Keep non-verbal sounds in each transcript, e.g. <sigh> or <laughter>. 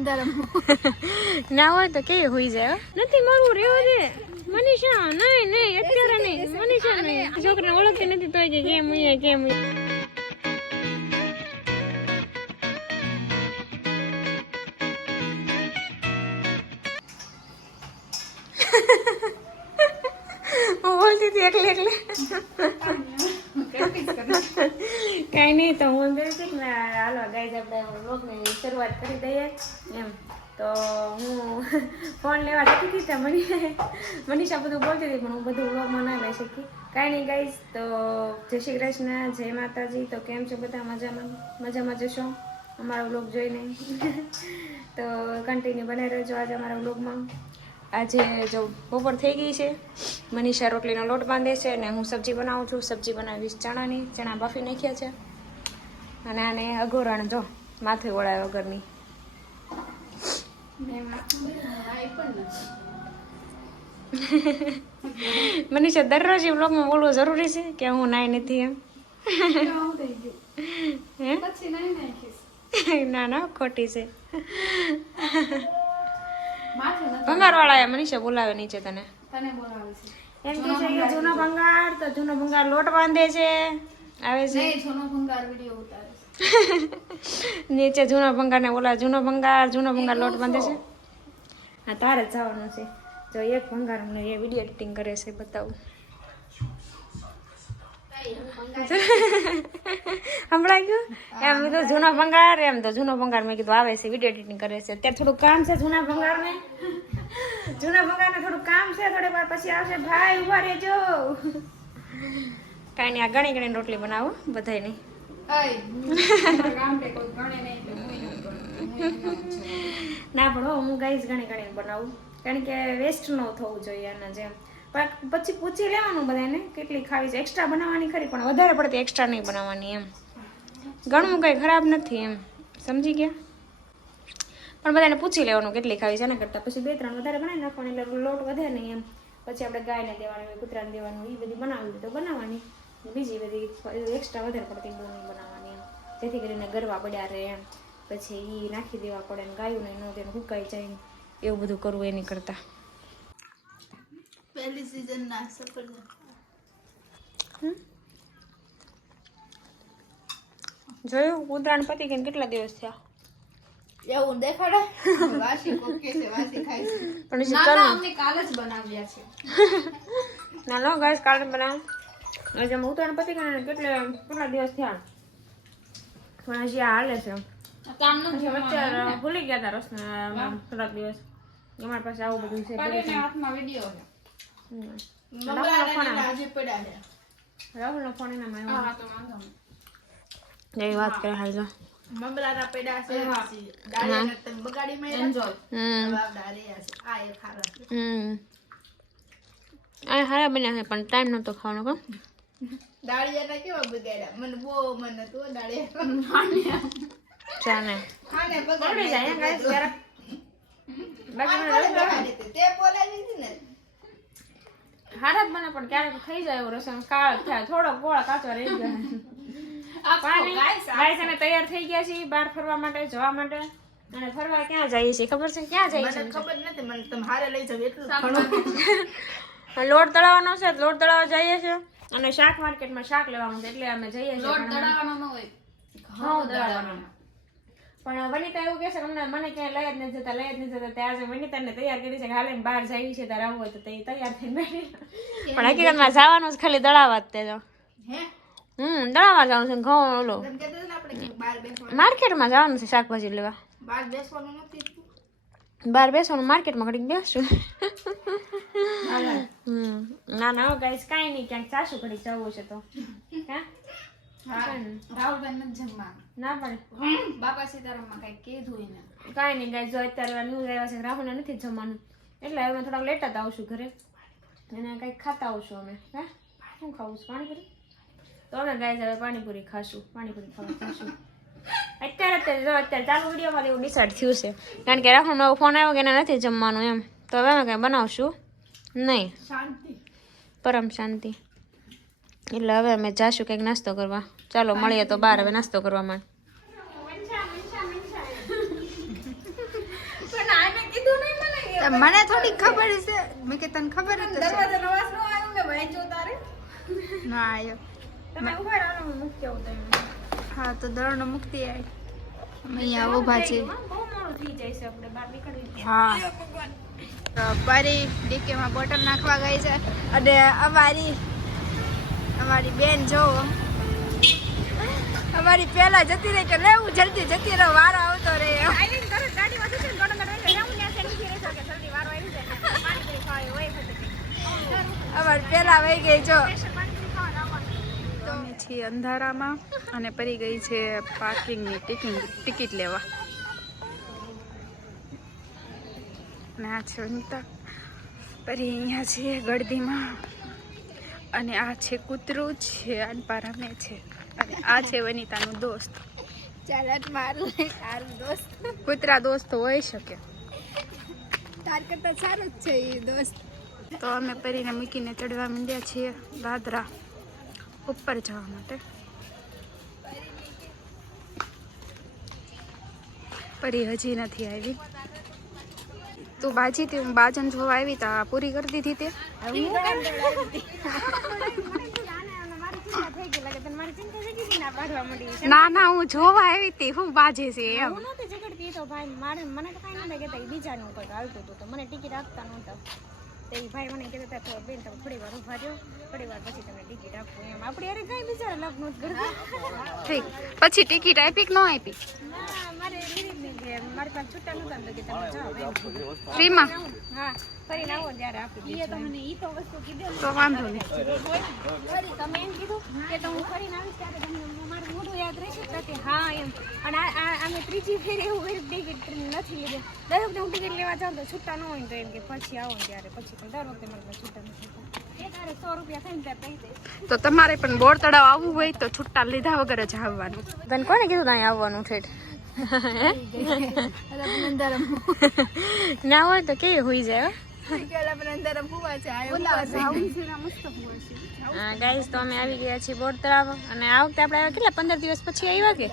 અંધારામાં <laughs> ના હોય તો કેવી હોઈ જાય હો? નથી મારું રેવા દે. મનીષા નહીં નહીં અત્યારે નહીં મનીષા નહીં. છોકરાને ઓળખતી નથી તોય કે કેમ ઉઈએ કેમ હું બોલતી હતી એટલે એટલે. કઈ નહીં, તો હું અંદર છું ને, હાલો ગાઈઝ આપણે વ્લોગની શરૂઆત કરી દઈએ. એમ, તો હું ફોન લેવા જતી હતી ત્યાં મની મનીષા બધું બોલતી હતી, પણ હું બધું વ્લોગમાં ના લઈ શકી. કાંઈ નહીં ગાઈઝ તો જય શ્રી કૃષ્ણ, જય માતાજી. તો કેમ છો બધા? મજામાં? મજામાં જશો? અમારો વ્લોગ જોઈને? તો કન્ટિન્યુ બને રહેજો આજે અમારા વ્લોગમાં આજે જો બપોર થઈ ગઈ છે મનીષા રોટલીનો લોટ બાંધે છે અને હું સબ્જી બનાવું છું. સબ્જી બનાવીશ ચણાની. ચણા બાફી નાખ્યા છે. અને આને અઘોરણ જો માથે ઓળાય વગરની <laughs> મનીષા દરરોજ એ બ્લોગમાં બોલવું જરૂરી છે કે હું નાઈ નથી એમ? હે <laughs> ના ના ખોટી છે. <laughs> ભંગાર વાળા મનીષા બોલાવે નીચે તને. એમ કે છે જૂનો ભંગાર તો જૂનો ભંગાર લોટ બાંધે છે. આવે છે. <laughs> નીચે જૂનો ભંગાર ને બોલા જૂનો ભંગાર જૂનો ભંગાર લોટ બાંધે છે. હા તારે જ જવાનું છે. જો એક ભંગાર મને એ વીડિયો એડિટિંગ કરે છે બતાવું. સંભળાઈ ગયું એમ કીધું જૂનો ભંગાર એમ તો જૂનો ભંગાર મેં કીધું આવે છે વીડિયો એડિટિંગ કરે છે. અત્યારે થોડું કામ છે જૂના ભંગાર ને જૂના ભંગાર ને થોડું કામ છે થોડી વાર પછી આવશે. ભાઈ ઊભા રહેજો. કાંઈ નહીં આ ગણી ઘણી રોટલી બનાવો બધાયની. ના પણ હો, હું ગાઈસ ઘણી ઘણી બનાવું. કારણ કે વેસ્ટ ન થવું જોઈએ આના જેમ. પછી પૂછી લેવાનું બધાને કેટલી ખાવી છે. એક્સ્ટ્રા બનાવવાની ખરી, પણ વધારે પડતી એક્સ્ટ્રા નહીં બનાવવાની એમ. ઘણું કંઈ ખરાબ નથી એમ. સમજી ગયા? પણ બધાને પૂછી લેવાનું કેટલી ખાવી છે, એના કરતાં પછી બે ત્રણ વધારે બનાવી નાખવાની, એટલે લોટ વધે નહીં એમ. પછી આપણે ગાયને દેવાની હોય, કૂતરાને દેવાનું એ બધી બનાવવી તો બનાવવાની. બીજી બધી એક્સ્ટ્રા વધારે પડતી નહીં બનાવવાની એમ. જેથી કરીને ગરવા પડ્યા રહે એમ. પછી એ નાખી દેવા પડે ને ગાયું નહીં ન તેને હુકાઈ જાય એવું બધું કરવું એની કરતાં. પહેલી સીઝન ના સફરજન જોયું ઉત્તરાયણ પતી ગઈને કેટલા દિવસ થયા એવું દેખાડે વાસી કોકે છે વાસી ખાય છે પણ ના ચાલુ. અમે કાલ જ બનાવ્યા છે ના લો ગાઈસ કાલ બનાવ આજે અમે ઉત્તરાયણ પતી ગઈને ને કેટલે કેટલા દિવસ થયા પણ હજી હાલે છે વચ્ચે ભૂલી ગયા હતા રસ થોડાક દિવસ અમારી પાસે આવું બધું છે હાથમાં વિડિયો છે વાત કરે હાલ જો. મમરાના પડ્યા છે. દાળિયાને બગાડી માં એન્જોય હમ. આ એક ખારા હમ. આ હારા બન્યા છે પણ ટાઈમ નતો ખાવાનો કો દાળિયાના કેવા બગાડ્યા? મને બહુ મને તો દાળિયા. ચાને ખાને પકડી જાય હે બાકી મને રસ બગાડી તે બોલાવી હતી ને હારા જ બને પણ ક્યારેક થઈ જાય એવો રસમ કાળ થાય થોડો ગોળ કાચો રહી જાય તૈયાર થઈ ગયા છીએ બહાર ફરવા માટે જવા માટે. અને ફરવા ક્યાં જઈએ છીએ? ખબર છે? ક્યાં જઈએ છીએ? ખબર નથી મને તમે હારે લઈ જાવ એટલું ઘણું. લોટ તળાવવાનો છે લોટ તળાવવા જઈએ છીએ. અને શાક માર્કેટમાં શાક લેવાનું છે એટલે અમે જઈએ છીએ લોટ તળાવવાનો ન હોય. ઘઉં દળાવવાનો પણ વનિતા એવું કહે હમણાં અમને મને ક્યાંય લઈ જ નથી જતા લઈ જ નથી જતા ત્યાં આજે વનિતાને તૈયાર કરી છે કે હાલે બહાર જઈ છે તારે આવવું હોય તો તે તૈયાર થઈને બેઠી પણ હકીકતમાં જવાનું જ ખાલી દળાવા જ તે જો. હે? હમ દળાવવા જવાનું છે ઘઉં ઓલો. માર્કેટમાં જવાનું છે શાકભાજી લેવા. બહાર બેસવાનું નથી બાર બેસવાનું માર્કેટમાં ઘડીક બેસશું ના ના ગાઈસ કાંઈ નહીં ક્યાંક ચાસુ ઘડીક જવું છે તો. હા <laughs> ના પડે. બાપા સીતારામમાં કઈ કીધું એને કાંઈ નહીં ગાય જો અત્યારે ન્યૂઝ આવ્યા છે રાહુલને નથી જમવાનું. એટલે હવે થોડાક લેટ જ આવશું ઘરે. અને કંઈક ખાતા આવશું અમે. હા? શું ખાવું છે? પાણીપુરી? તો અમે ગાય હવે પાણીપુરી ખાશું. પાણીપુરી ખાવા ખાશું. અત્યારે અત્યારે અત્યારે ચાલુ વિડીયોમાં એવું ડિસાઇડ થયું છે. કારણ કે રાહુલનો ફોન આવ્યો કે એને નથી જમવાનું એમ. તો હવે અમે કંઈ બનાવશું? નહીં. શાંતિ. પરમ શાંતિ. એટલે હવે અમે જાશું કંઈક નાસ્તો કરવા. ચાલો મળીએ તો બહાર હવે નાસ્તો કરવા માટે. મને થોડી ખબર છે મેં કે તને ખબર હતી હશે દરવાજાનો અવાજ આવ્યો મેં વાંચ્યો તારે? ના આવ્યો. તમે ઊભા રહો ને હું તો દરણો મુક્તિ આવી. અમે અહીંયા ઊભા છીએ. બહુ મોડું થઈ જાય છે આપણે બહાર નીકળવી હા. તો પરી ડીકેમાં બોટલ નાખવા ગઈ છે. અને અમારી અમારી બેન જો. અમારી પેલા જતી રહી કે લેવું જલ્દી જતી રહો વારો આવતો રહે. અમારી પેલા વહી ગઈ જો. અમે છીએ અંધારામાં અને પરી ગઈ છે પાર્કિંગની ટિકિટ ટિકિટ લેવા. અને આ છે પરી અહીંયા છે ગળદીમાં. અને આ છે કૂતરું છે અનપારામે છે. અને આ છે વનિતાનો દોસ્ત. ચાલત મારું સારું દોસ્ત. કૂતરા દોસ્ત હોઈ શકે. તાર કરતા સારું જ છે એ દોસ્ત. તો અમે પરીને મૂકીને ચડવા માંડ્યા છીએ દાદરા ઉપર જવા માટે. પરી હજી નથી આવી. તું બાજી તી હું બાજન જોવા આવી તા પૂરી કરી દીધી તે. થઈ ગઈ લાગે તને મારી ચિંતા થઈ ગઈ ના ના ના હું જોવા આવી તી હું બાજે છે એમ. હું નહોતી ઝઘડતી તો ભાઈ મારે મને તો કાંઈ કહેતા એ બીજાનું ઉપર હાલતું હતું તો મને ટિકિટ આપતા નહોતા. તો એ ભાઈ મને કહેતા હતા "તો બેન તમે થોડી વાર ઊભા રહ્યો થોડી વાર પછી તમે ટિકિટ આપું. એમ. આપણે અરે કાંઈ બિચારા લગ્ન કરતા ઠીક. પછી ટિકિટ આપી કે ન આપી? ના મારે મારી પાસે છૂટા નહોતા તો કે તમે જાઓ ફ્રીમાં? હા ફરીને આવો ત્યારે આપી દઈએ તમને ઈ તો વસ્તુ કીધી તો વાંધો નહીં. ફરી તમે એમ કીધું કે તો હું ફરીને આવીશ ત્યારે તમને મારું મોઢું યાદ રહેશે તો કે હા એમ. અને આ આ અમે ત્રીજી ફેર એવું કર્યું ટિકિટ નથી લીધી. દર વખતે હું ટિકિટ લેવા જાઉં તો છૂટા ન હોય તો એમ કે પછી આવો ત્યારે. પછી તો દર વખતે મારે છૂટા નથી સો રૂપિયા થાય ને ત્યારે તો તમારે પણ બોર તળાવ આવવું હોય તો છુટ્ટા લીધા વગર જ આવવાનું. તને કોને કીધું ત્યાં આવવાનું ઠેઠ? ના હોય તો કેવી હોઈ જાય હા? ગાઈસ તો અમે આવી ગયા છીએ બોરતળાવ. અને આ આપણે કેટલા? પંદર દિવસ પછી આવ્યા કે?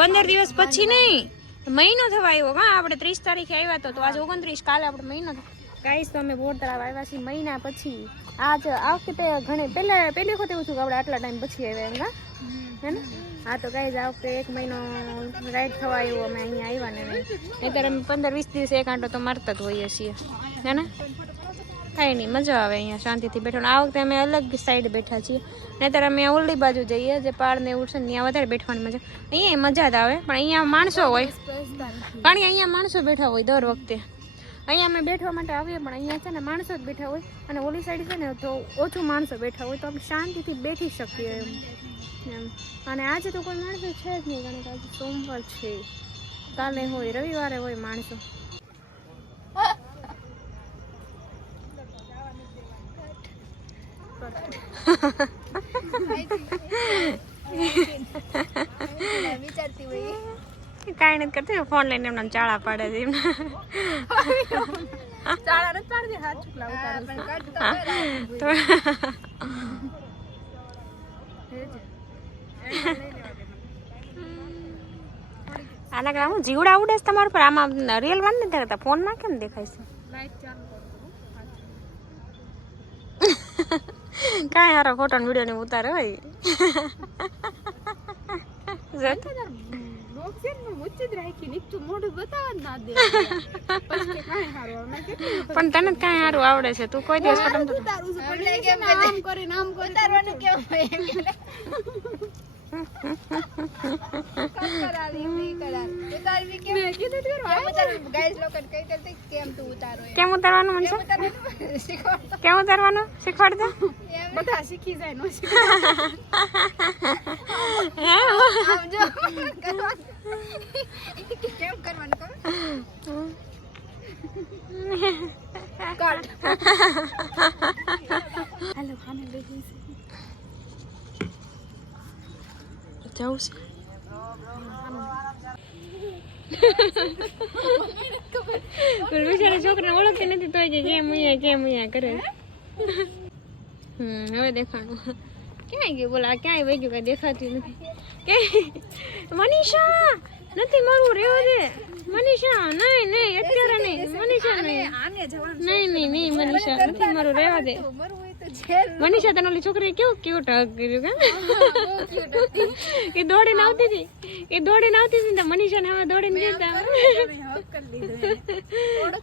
પંદર દિવસ પછી નહીં. મહિનો થવા આવ્યો. હા આપણે ત્રીસ તારીખે આવ્યા તો તો આજે ઓગણત્રીસ, કાલે આપણે મહિનો ગાઈસ તો અમે બોર તળાવ આવ્યા છીએ મહિના પછી. આજ આ વખતે ઘણી પહેલા પહેલી વખત એવું થયું કે આપણે આટલા ટાઈમ પછી આવ્યા એમ, હા? હે ને? હા, તો ગાઈઝ, આ વખતે એક મહિનો રાઈડ થવા આવ્યો અમે અહીંયા આવ્યા ને નહીંતર અમે પંદર વીસ દિવસ એક આંટો તો મારતા જ હોઈએ છીએ. હે ને? કાંઈ નહીં, મજા આવે અહીંયા શાંતિથી બેઠો આ વખતે અમે અલગ સાઈડ બેઠા છીએ. નહીંતર અમે ઓલી બાજુ જઈએ, જે પાડ ને ને, ત્યાં વધારે બેઠવાની મજા. અહીંયા મજા જ આવે, પણ અહીંયા માણસો હોય. કારણ કે અહીંયા માણસો બેઠા હોય દર વખતે. અહીંયા અમે બેઠવા માટે આવીએ, પણ અહીંયા છે ને માણસો જ બેઠા હોય. અને ઓલી સાઈડ છે ને, તો ઓછું માણસો બેઠા હોય, તો આપણે શાંતિથી બેઠી શકીએ એમ. એમ. અને આજે તો કોઈ માણસો છે જ નહીં કારણ કે આજે સોમવાર છે. કાલે હોય રવિવારે હોય માણસો. કાંઈ નથી કરતી ફોન લઈને એમને ચાળા પાડે છે એમના. ચાળા નથી પાડતી હાથ ચૂકલા ઉતારું પણ કાઢતા તો આના કરતા હું જીવડા ઉડે છે તમારું પર. આમાં રિયલ વાન નથી કરતા ફોનમાં કેમ દેખાય છે. <laughs> કાંઈ હારો ફોટો વીડિયો ને ઉતાર હોય. <laughs> ને ના પણ તને કાંઈ સારું આવડે છે. તું કોઈ દિવસ <laughs> કેમ ઉતારવાનું મનસે કેમ ઉતારવાનું? શીખવાડજો. બધા શીખી જાય નો કેમ કરવાનું ખબર હાલો ખાને બેસી જવું છે બિચારો છોકરાને ઓળખતી નથી તો કે કેમ ઉયા કેમ ઉયા કરે. હમ હવે દેખાણું ક્યાંય ગયું? બોલા ક્યાંય વહી ગયું કઈ દેખાતું નથી. કે મનીષા! નથી મારું રેવા દે. મનીષા નહીં નહીં અત્યારે નહીં. મનીષા નહીં. નહીં નહીં નહીં મનીષા નથી મારું રહેવા દે. મનીષા તને ઓલી છોકરી કેવું ક્યુટ હગ કર્યું કે? એ દોડીને આવતી હતી. એ દોડીને આવતી હતી ને તો મનીષાને હવે દોડીને હક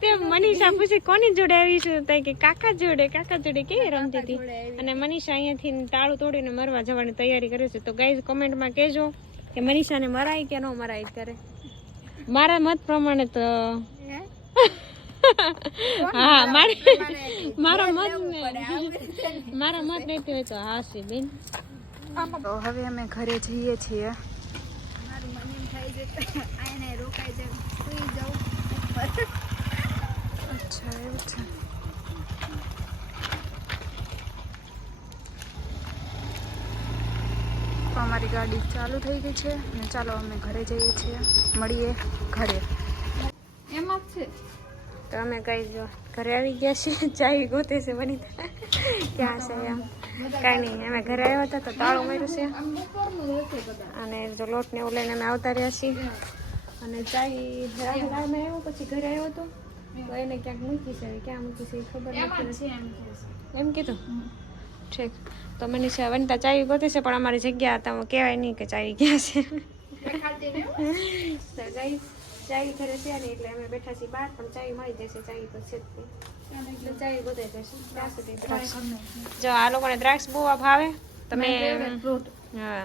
તે મનીષા પૂછી કોની જોડે આવી છું? કે કાકા જોડે કાકા જોડે કે રમતી હતી? અને મનીષા અહીંયાથી તાળું તોડીને મરવા જવાની તૈયારી કરે છે. તો ગાઈઝ કોમેન્ટમાં કહેજો કે મનીષાને મરાય કે ન મરાય કરે મારા મત પ્રમાણે તો હા મારે મારા મત ને મારા મત નહીં હોય તો હા બેન. તો હવે અમે ઘરે જઈએ છીએ. મારું મન એમ થાય છે આને રોકાઈ જાય સુઈ જાઉં. અચ્છા એવું છે. તો અમારી ગાડી ચાલુ થઈ ગઈ છે. અને ચાલો અમે ઘરે જઈએ છીએ. મળીએ ઘરે. એમાં જ છે. તો અમે કઈ જો ઘરે આવી ગયા છીએ <laughs> ચાવી ગોતે છે બની ક્યાં છે એમ? કાંઈ નહીં અમે ઘરે આવ્યા હતા તો તાળું માર્યું છે. અને જો લોટ ને એવું લઈને અમે આવતા રહ્યા છીએ. અને ચાઈ અમે આવ્યો પછી ઘરે આવ્યો હતો તો એને ક્યાંક મૂકી છે ક્યાં મૂકી છે એ ખબર નથી એમ કીધું? ઠીક. તો મને છે વનતા ચાવી ગોતે છે પણ અમારી જગ્યા હતા કહેવાય નહીં કે ચાવી ગયા છે. તો ચાવી ઘરે છે ને એટલે અમે બેઠા છીએ બહાર પણ ચાવી મળી જશે ચાવી તો છે જ નહીં. ચાવી ગોતાઈ જશે ત્યાં સુધી જો આ લોકોને દ્રાક્ષ બહુ ભાવે તમે હા.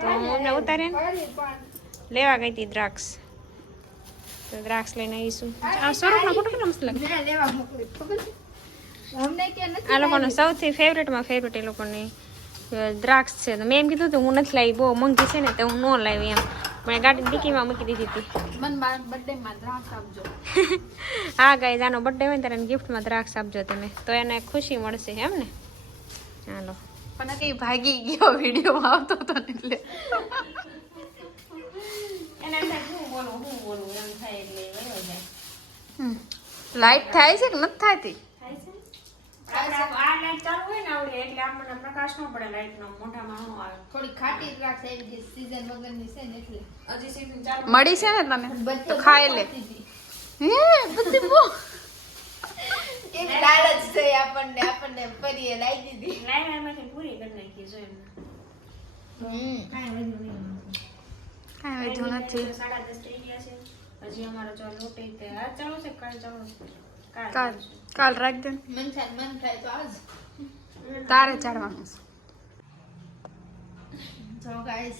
તો હું અમને ઉતારે લેવા ગઈ હતી દ્રાક્ષ. તો દ્રાક્ષ લઈને આવીશું. આ સ્વરૂપનો ફોટો કેટલો મસ્ત લાગે? લેવા મોકલી. ખબર છે? અમને કે નથી આ લોકોનો સૌથી ફેવરેટમાં ફેવરેટ એ લોકોની દ્રાક્ષ છે. તો મેં એમ કીધું હતું હું નથી લાવી બહુ મોંઘી છે ને તો હું ન લાવી એમ. પણ એ ગાડી ડીકીમાં મૂકી દીધી હતી. મન બાર બર્થડે દ્રાક્ષ આપજો. <laughs> હા ગાઈઝ આનો બર્થડે હોય ને ત્યારે ગિફ્ટમાં દ્રાક્ષ આપજો તમે. તો એને ખુશી મળશે એમ ને? હાલો. પણ કઈ ભાગી ગયો વીડિયો આવતો હતો ને એટલે. લાઈટ થાય છે કે નથી થતી? મળી છે ને તને? તો ખાઈ લે. હે બધી બહુ. એક લાલચ છે આપણને આપણને ફરીએ લાવી દીધી. પૂરી કરી નાખી જો એમ હમ. કાંઈ વધુ નથી. સાડા દસ થઈ ગયા છે. હજી અમારો જો લોટ તે આજ ચાલુ છે કાલ ચાલુ છે? કાલ. કાલ. રાખ દે મન થાય મન થાય તો આજ. તારે ચડવાનું છે. જો ગાઈસ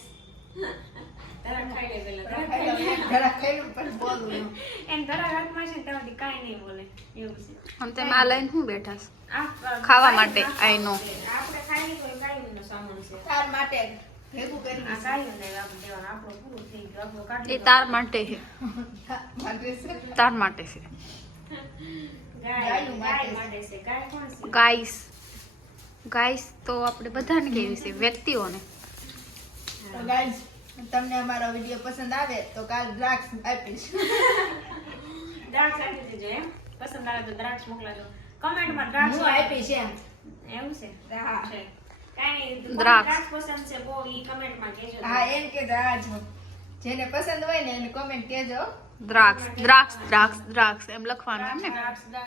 તારા ખાઈ લે પેલા તારા ખાઈ લે. ઘણા ખાઈ પણ બોલું એમ તારા હાથમાં છે ને ત્યાં સુધી કાંઈ નહીં બોલે. એવું છે. હમ તે માં લઈને હું બેઠા ખાવા માટે આઈ નો. આપણે ખાઈ તો કાંઈ સામાન છે. તાર માટે તાર માટે છે. ગાઈસ ગાઈસ તો આપણે બધાને કહેવી છે? વ્યક્તિઓને. તો ગાઈસ તમને અમારો વીડિયો પસંદ આવે તો કાલ દ્રાક્ષ આપીશ. <laughs> દ્રાક્ષ આપી દેજો એમ. પસંદ આવે તો દ્રાક્ષ મોકલાજો. કમેન્ટમાં દ્રાક્ષ હું આપીશ એમ. એવું છે? હા. છે. કાંઈ નહીં. દ્રાક્ષ. દ્રાક્ષ પસંદ છે બહુ ઈ કમેન્ટમાં કહેજો. હા એમ કે જો જેને પસંદ હોય ને એને કોમેન્ટ કહેજો. દ્રાક્ષ દ્રાક્ષ દ્રાક્ષ દ્રાક્ષ એમ લખવાનું ને?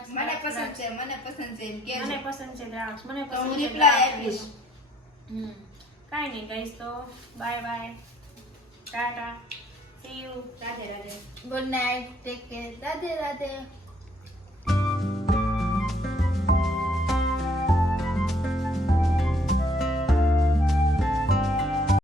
મને પસંદ છે મને પસંદ છે એમ મને પસંદ છે દ્રાક્ષ મને હું પસંદ છે reply દ્રાક્ષ. આપીશ. હમ. કાંઈ નહીં ગાઈસ તો. Bye bye tata see you Radhe Radhe. Good night take care Radhe Radhe.